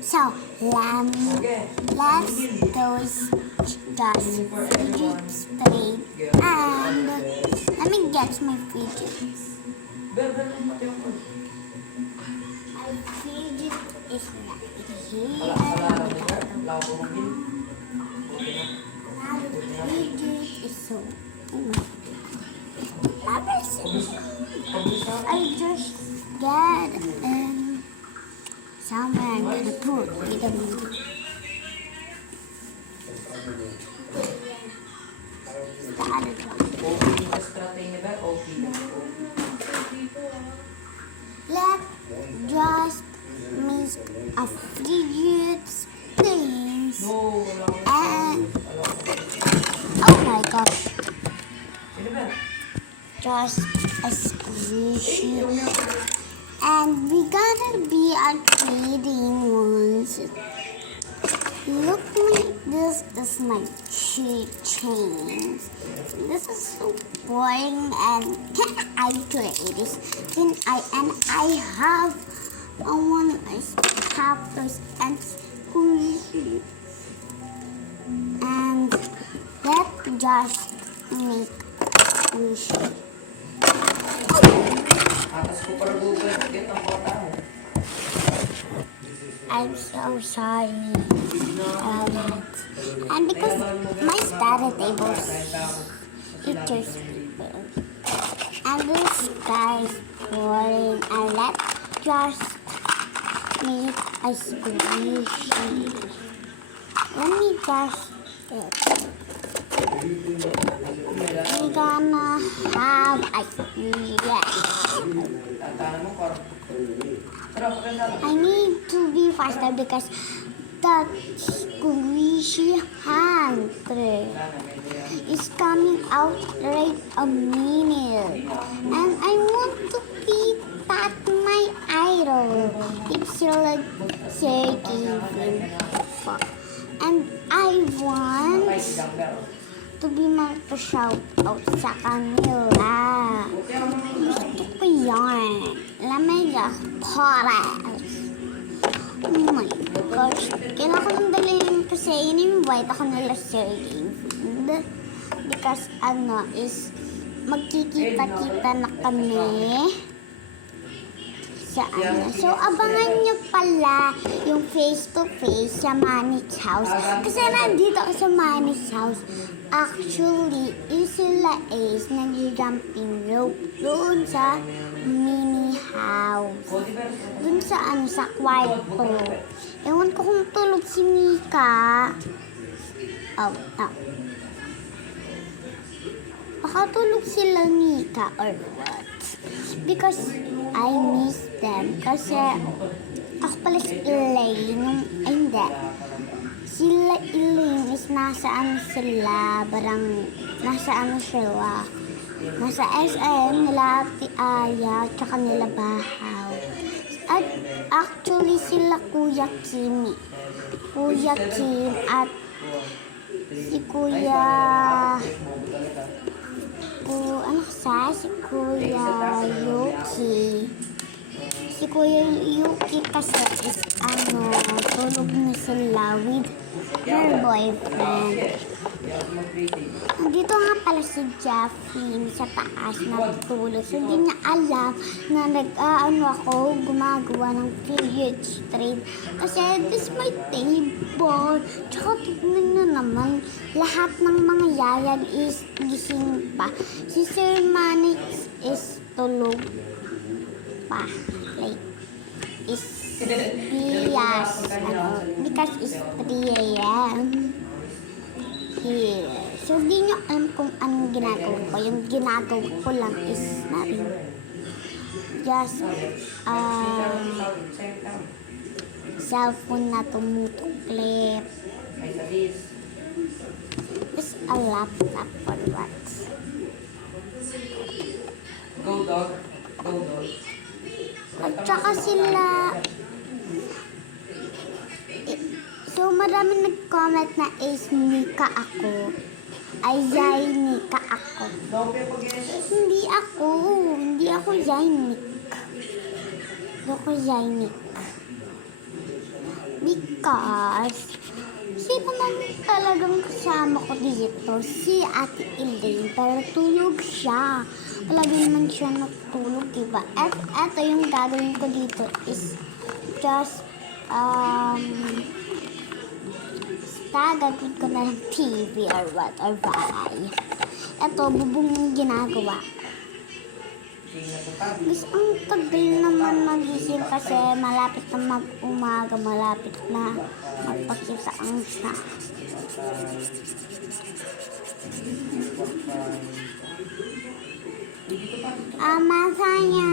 So, let's do just fidget spin and let me get my fidget. My fidget is right here. Now the fidget is so. I just get somewhere I'm gonna put with a let's just make a fidget spins and oh my gosh, just a squishy and we're gonna be trading ones. Look me, this is my chain. This is so boring and can I trade this? I have one cactus and squishy. And let's just make squishy. I'm so sorry about that. And because my study table teaches people. And this guy's boring. And let's just make a squishy. Let me just we're gonna have a I need to be faster because the squishy hand is coming out right a minute. And I want to be that my idol. It's like shaking. And I want to be mag-shout out sa kanila. Gusto ko yan. Lamega Torres. Oh my gosh. Kailangan ko lang dalhin kasi in-invite ako nila Sergey. Because is magkikita-kita na kami. So, abangan nyo pala yung face-to-face sa Manny's house. Kasi nandito ako sa Manny's house. Actually, sila is nag-jumping rope doon sa mini house. Doon sa sa kwarto. Ewan ko kung tulog si Mika. Baka tulog sila Mika or what? Because I miss them. Kasi ako pala si Elaine. Hindi. Sila Elaine is nasa sila. Nasa sila. Nasa SM nila Ate Aya tsaka nila Bahaw. At actually sila Kuya Kimi. Kuya Kim at si Kuya si Kuya Yuki. Si Kuya Yuki kasi is tulog na sila with her boyfriend. Dito nga pala si Jeffrey sa taas natutulog. So hindi niya alam na ako gumagawa ng fidget spin. Kasi this is my table. Tsaka tignan nyo naman, lahat ng mga yayan is gising pa. Si Sir Manix is tulog pa. Like, is bias. Because it's 3 a.m. here. So, di nyo alam kung anong ginagawa ko. Yung ginagawa ko lang is just cellphone na tumutuklip. It's a laptop or what? Go dog. Go dog. At saka sila so maraming nag-comment na is Nika ako. Ay Yay Nika ako. Hindi ako Yay Nika. Hindi ako Yay Nika. Because, sino man talagang kasama ko dito? Si Ate Elaine. Pero tulog siya. Palagi naman siya natulog, diba? At eto yung gagawin ko dito is just, gagawin ko na lang TV or whatever. Eto, bubong yung ginagawa. Guys, ang tagal naman magising kasi malapit na mag-umaga, malapit na magpakita ang sa. Masaya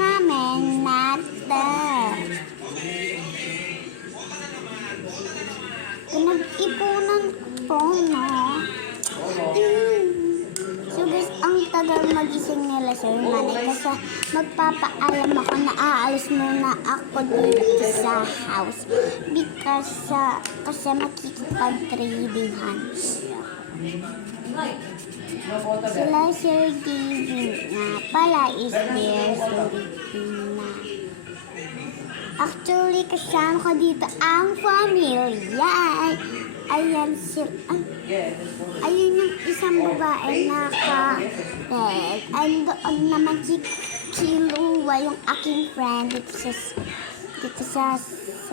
namin natin. Pinag-ipunan ko, no? So guys, ang tagal magising nila Sir Manny kasi magpapaalam ako na aalis muna ako dito sa house because kasi makikipag-tradingan. Sila Sir David nga pala is there, sorry na. Actually, kasama ko dito ang pamilya. Ayan sila. Ayun yung isang babae na ka-red. And doon naman si Kiluwa, yung aking friend dito sa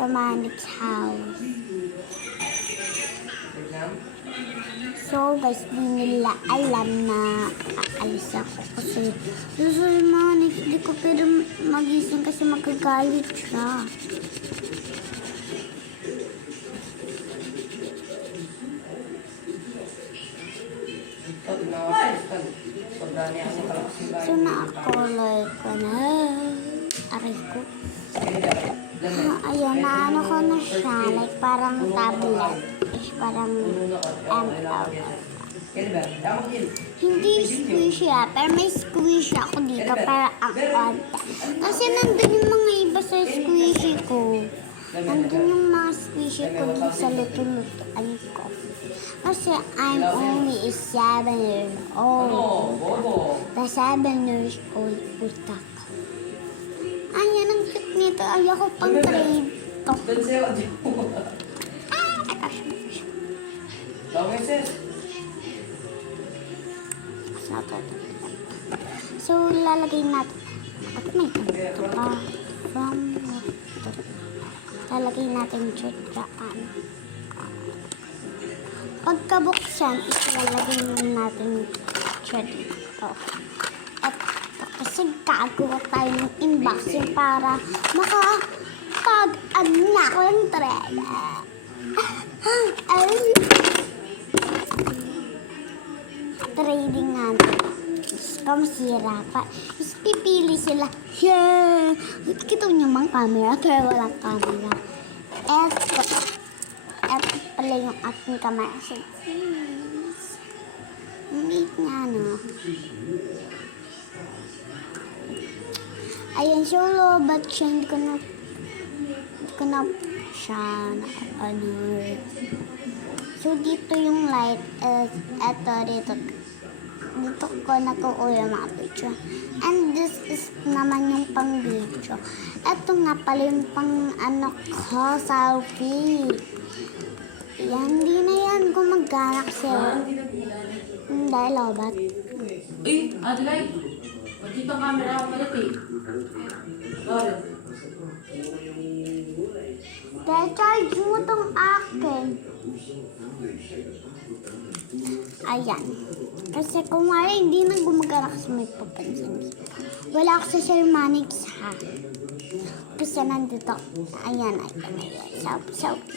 Manik's house. So guys, di nila alam na aalis ako kasi Sir Manik, hindi ko pwede magising kasi magagalit siya. So na-color ko na. Aray ko. Ayun, naano ko na siya. Like parang tablet. Parang ML. Hindi squishy pero may squishy ako dito para ang konti. Kasi nandun yung mga iba sa squishy ko. Nandun yung mga squishy ko dito sa luto-lutoan ko. Kasi I'm only 7 years old. The 7 years old putak. Ayan, ang cute nito. Ayoko pang trade to. So, lalagay natin. At may ito pa. Lalagay natin dyan. Pagkabuksan, ilalagay natin dyan. At kasi gagawa tayo ng unboxing para makapag-add na ako ng trela. Trading natin. Masira pa. Tapos pipili sila. Yeah! Kita niyo mang camera pero walang camera. Eto pala yung aking camera. So, maliit nga, no? Ayan, so lobat siya. Hindi ko na siya ano. So, dito yung light is, eto, dito ko nakukuha mga picture. And this is naman yung pang video. Eto nga pala yung pang ano ko, selfie. Yan, hindi na yan gumagana kasi. Dahil lobat. Adelaide, dito ang camera ako malati. Dahil charge mo tong akin. Ayan. Kasi kung wala, hindi na gumagana kasi may papansin. Wala ako sa Sir Manix ha. Kasi nandito. Ayan. Selfie.